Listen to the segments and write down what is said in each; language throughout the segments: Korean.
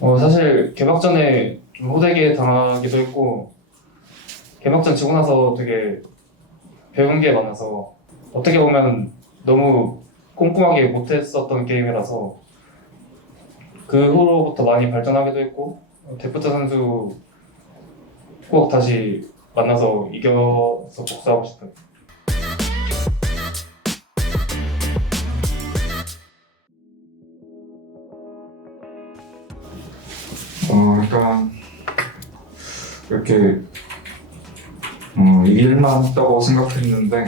사실 개막전에 좀 호되게 당하기도 했고 개막전 지고 나서 되게 배운 게 많아서 어떻게 보면 너무 꼼꼼하게 못했었던 게임이라서 그 후로부터 많이 발전하기도 했고 데프트 선수 꼭 다시 만나서 이겨서 복수하고 싶어요. 일단 이렇게 이길만 했다고 생각했는데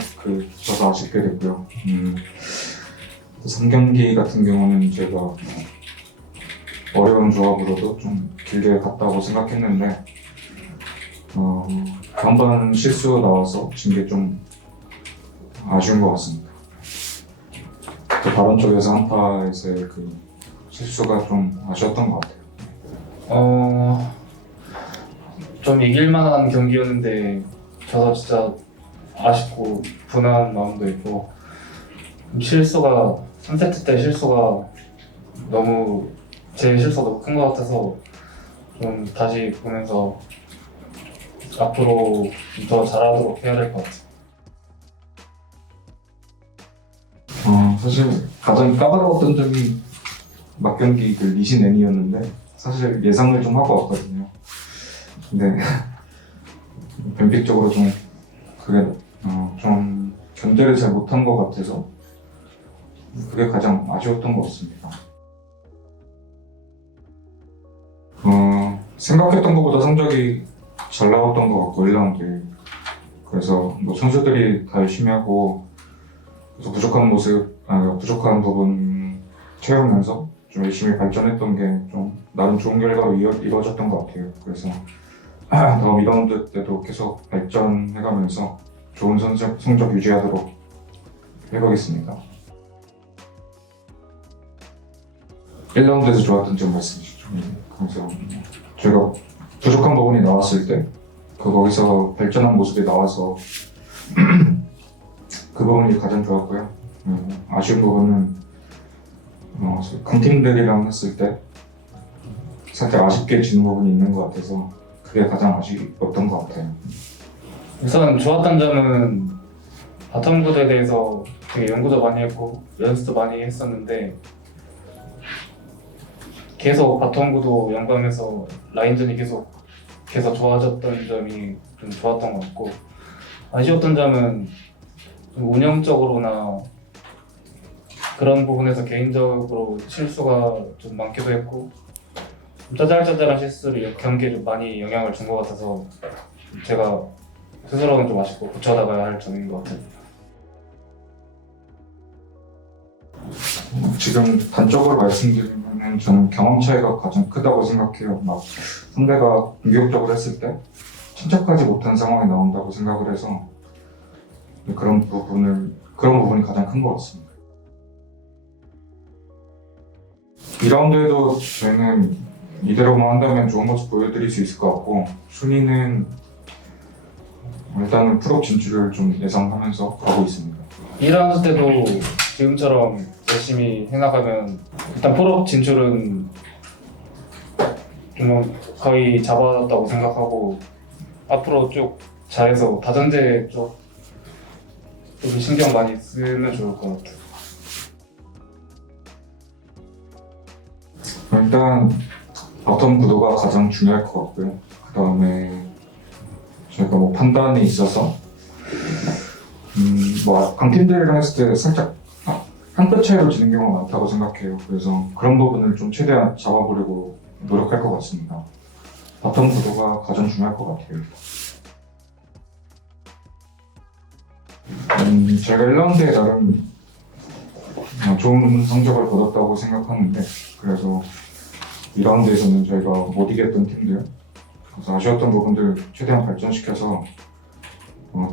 져서 아쉽게 됐고요. 3경기 같은 경우는 제가 어려운 조합으로도 좀 길게 갔다고 생각했는데 한번 실수 나와서 진 게 좀 아쉬운 것 같습니다. 또 다른 쪽에서 한타에서의 그 실수가 좀 아쉬웠던 것 같아요. 좀 이길만한 경기였는데 져서 진짜 아쉽고 분한 마음도 있고 실수가 3세트 때 실수가 너무 제 실수가 너무 큰 것 같아서 좀 다시 보면서 앞으로 더 잘하도록 해야 될 것 같아요. 사실 가장 까다로웠던 점이 막경기 리신 N이었는데 사실 예상을 좀 하고 왔거든요. 근데 변칙적으로 좀 그게 좀 견제를 잘 못한 것 같아서 그게 가장 아쉬웠던 것 같습니다. 생각했던 것보다 성적이 잘 나왔던 것 같고 1라운드 그래서 뭐 선수들이 다 열심히 하고 그래서 부족한 부분 채우면서 좀 열심히 발전했던 게 좀 나름 좋은 결과로 이루어졌던 것 같아요. 그래서 다음 2라운드 때도 계속 발전해가면서 좋은 성적 유지하도록 해보겠습니다. 1라운드에서 좋았던 점 말씀해 주시죠. 그래서 제가 부족한 부분이 나왔을 때 거기서 발전한 모습이 나와서 그 부분이 가장 좋았고요. 아쉬운 부분은 강팀들이랑 했을 때 살짝 아쉽게 지는 부분이 있는 것 같아서 그게 가장 아쉬웠던 것 같아요. 우선 좋았던 점은 바텀 구도에 대해서 되게 연구도 많이 했고 연습도 많이 했었는데 계속 바텀 구도 연구하면서 라인전이 계속 좋아졌던 점이 좀 좋았던 것 같고 아쉬웠던 점은 좀 운영적으로나 그런 부분에서 개인적으로 실수가 좀 많기도 했고 좀 짜잘짜잘한 실수를 경기에 좀 많이 영향을 준 것 같아서 제가 스스로는 좀 아쉽고 고쳐나가야 할 점인 것 같아요. 지금 단적으로 말씀드리면 저는 경험 차이가 가장 크다고 생각해요. 막 상대가 공격적으로 했을 때 침착하지 못한 상황이 나온다고 생각을 해서 그런 부분이 가장 큰 것 같습니다. 2라운드에도 저희는 이대로만 한다면 좋은 모습 보여드릴 수 있을 것 같고 순위는 일단은 프로 진출을 좀 예상하면서 가고 있습니다. 2라운드 때도 지금처럼 열심히 해나가면 일단 프로 진출은 좀 거의 잡았다고 생각하고 앞으로 쭉 잘해서 다전제 쪽 신경 많이 쓰면 좋을 것 같아요. 일단 바텀 구도가 가장 중요할 것 같고요. 그 다음에 저희가 뭐 판단에 있어서 뭐 강팀들이랑 했을 때 살짝 한 끗 차이로 지는 경우가 많다고 생각해요. 그래서 그런 부분을 좀 최대한 잡아보려고 노력할 것 같습니다. 바텀 구도가 가장 중요할 것 같아요. 제가 1라운드에 나름 좋은 성적을 거뒀다고 생각하는데 그래서 2라운드에서는 저희가 못 이겼던 팀들 그래서 아쉬웠던 부분들 최대한 발전시켜서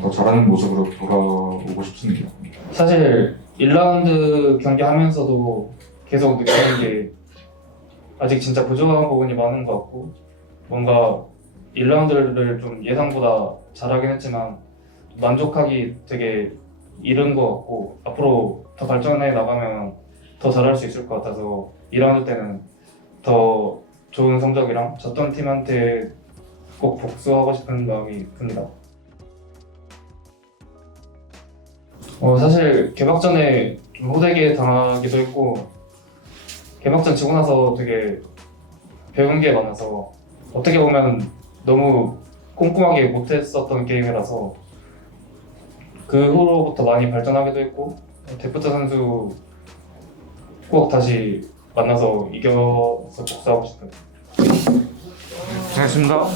더 잘하는 모습으로 돌아오고 싶습니다. 사실 1라운드 경기하면서도 계속 느끼는 게 아직 진짜 부족한 부분이 많은 것 같고 뭔가 1라운드를 좀 예상보다 잘하긴 했지만 만족하기 되게 이른 것 같고 앞으로 더 발전해 나가면 더 잘할 수 있을 것 같아서 2라운드 때는 더 좋은 성적이랑 졌던 팀한테 꼭 복수하고 싶은 마음이 듭니다. 사실 개막전에 좀 호되게 당하기도 했고 개막전 지고 나서 되게 배운 게 많아서 어떻게 보면 너무 꼼꼼하게 못했었던 게임이라서 그 후로부터 많이 발전하기도 했고 데프트 선수 꼭 다시 만나서 이겨서 복수하고 싶어요. 알겠습니다.